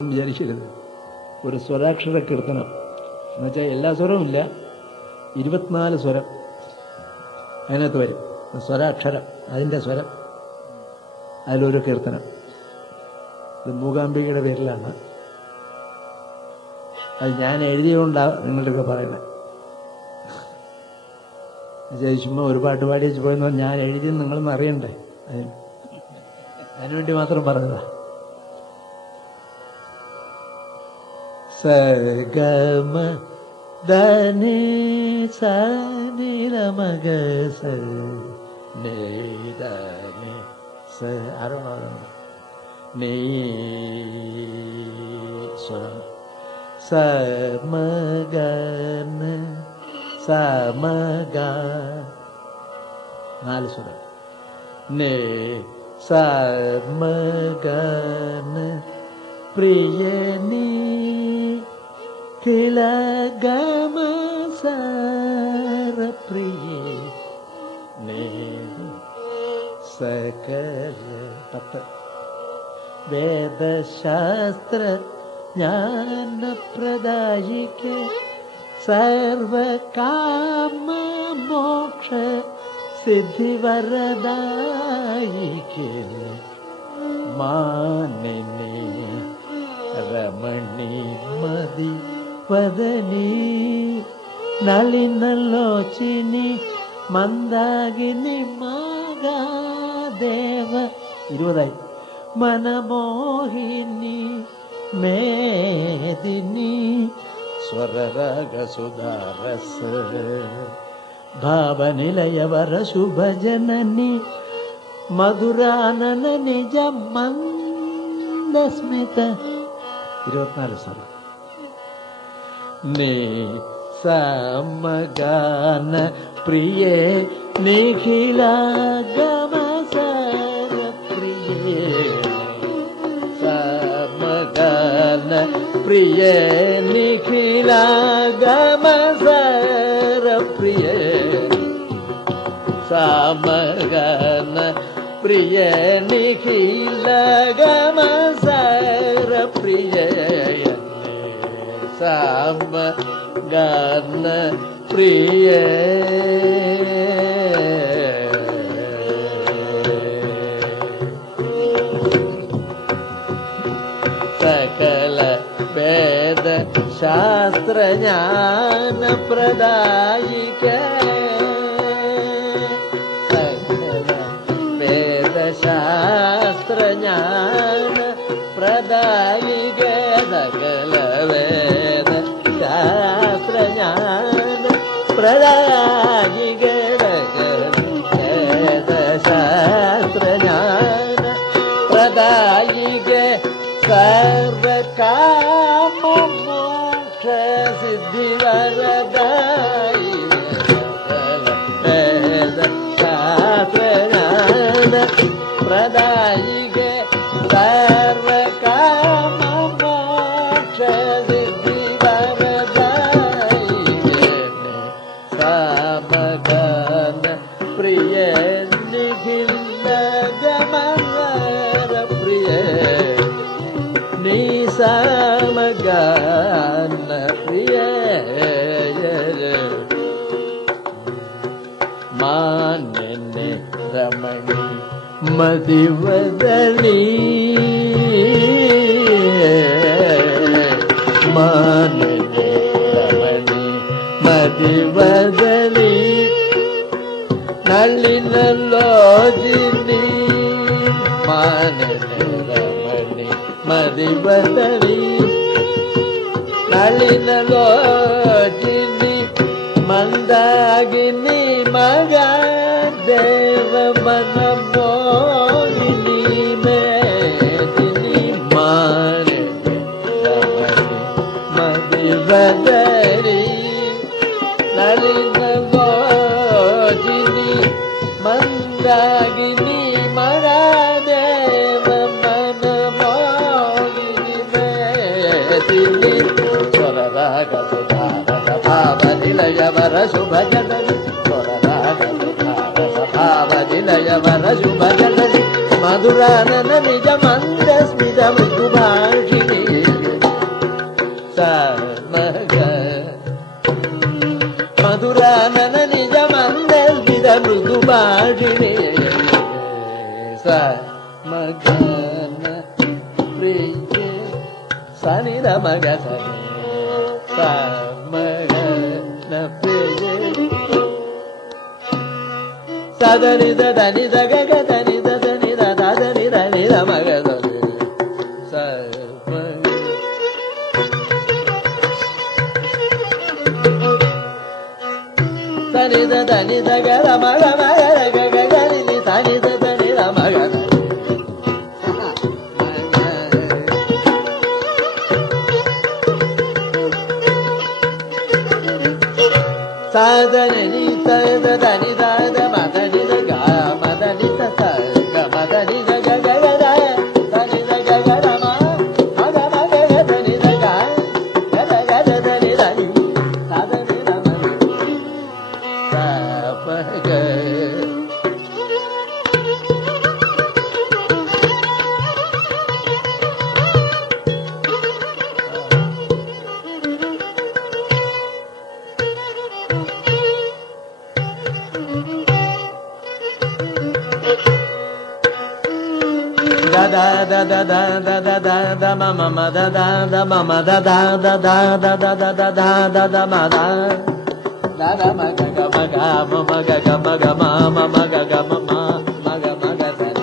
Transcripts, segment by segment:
വിചാരിക്കരുത്. ഒരു സ്വരാക്ഷര കീർത്തനം എന്നുവെച്ചാൽ എല്ലാ സ്വരവും ഇല്ല, 24 സ്വരം അതിനകത്ത് വരും. സ്വരാക്ഷരം, അതിൻ്റെ സ്വരം, അതിലൊരു കീർത്തനം. ഇത് മൂകാംബികയുടെ പേരിലാണ്. അത് ഞാൻ എഴുതിയതുകൊണ്ടാണ് നിങ്ങളുടെയൊക്കെ പറയുന്നത്. ചുമ്മാ ഒരു പാട്ട് പാടി പോയെന്ന് ഞാൻ എഴുതിയെന്ന് നിങ്ങളൊന്നും അറിയണ്ടേ, അതിനുവേണ്ടി മാത്രം പറഞ്ഞതാ. സഗമ ധനി സനിരമഗ സനി ആരോണോ നീ സ്വരം സമഗന സമഗ 4 സ്വരം നേ സമഗന പ്രിയനീ കിളഗമ സാര പ്രിയേ നേ സകല 10 വേദശാസ്ത്ര ജ്ഞാനപ്രദായികേ സർവകാമ മോക്ഷ സിദ്ധിവരദായികേ മാനിനി രമണി മതി വദനി നളിനലോചിനി മന്ദാകിനി മഹാദേവ 20 മനമോഹിനി മേദിനി സ്വരരാഗസുധാരസ ഭാവനിലയവര ശുഭജനനി മധുരാനന നിജ മന്ദസ്മിത 24 സ്വരം നീ സമഗാന പ്രിയേ നിഖിലാഗമ സാര പ്രിയേ സമഗാന പ്രിയേ നിഖിലാഗമ സാര പ്രിയേ സമഗാന പ്രിയേ നിഖിലാഗമ സാര പ്രിയേ സമഗാന പ്രിയേ സകല വേദ ശാസ്ത്ര ജ്ഞാന പ്രദായികേ സകല വേദ ശാസ്ത്ര ജ്ഞാന പ്രദായികേ സകല വേദ ശാസ്ത്ര ജ്ഞാന പ്രദായികേ വേദ ശാസ്ത്ര ജ്ഞാന പ്രദായികേ സർവകാമ മോക്ഷ സിദ്ധിവരദായി വേദ ശാസ്ത്ര ജ്ഞാന പ്രദായികേ സർവകാമ മോക്ഷ സിദ്ധിവരദായി സമഗാന പ്രിയേ നിഖിലഗമസാര പ്രിയേ നീ സമഗാന പ്രിയേ മാനനെ രമണി മതിവദനി മാനനെ രമണി മതിവദനി നളിനലോചിനി മാനനെ രമണി മതിവദനി നളിനലോചിനി മന്ദാകിനി മഹാദേവ മനമോഹിനി മേദിനി മാനനി രമണി മതിവദനി നളിനലോചിനി മന്ദാകിനി മഹാദേവ മനമോഹിനി മേദിനി സ്വരരാഗസുധാരസ ഭാവനിലയവര ശുഭജനനി സ്വരരാഗസുധാരസ ഭാവനിലയവര ശുഭജനനി മധുരാനന നിജ മന്ദസ്മിത മൃദുഭാഷിണി sani da maga sani sa maga na priye sa da ni da ga ga da ni da ni da maga sani sa maga sani da ga da maga maga ga ga ga ni sani da maga Sadanani sadani dada madani daga madani tata ga madani daga ga ga da dani daga ga da ma aga ma ga ga dani daga ga da ga da dani dani sadani da ma sa pa ga da da mama da mama da ma da ma ga ma ga ma ga ga ma ga ma ma ga ga ma ma ga ma ga da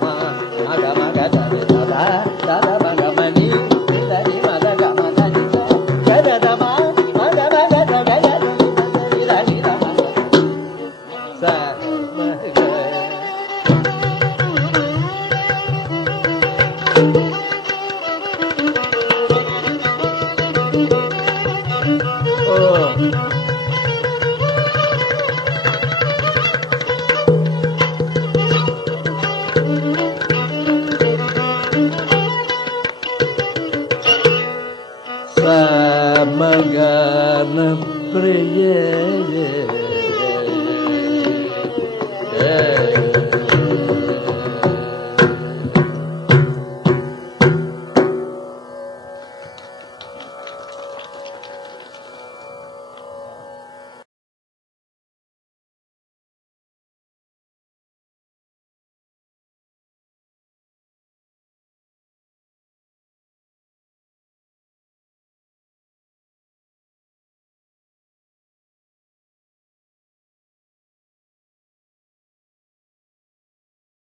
ma ga ma ga da ma ga ma ni da ni ma da ga ma da ni ga da ma ga ma ga da ga da ni da ma sa ma ga Magana priye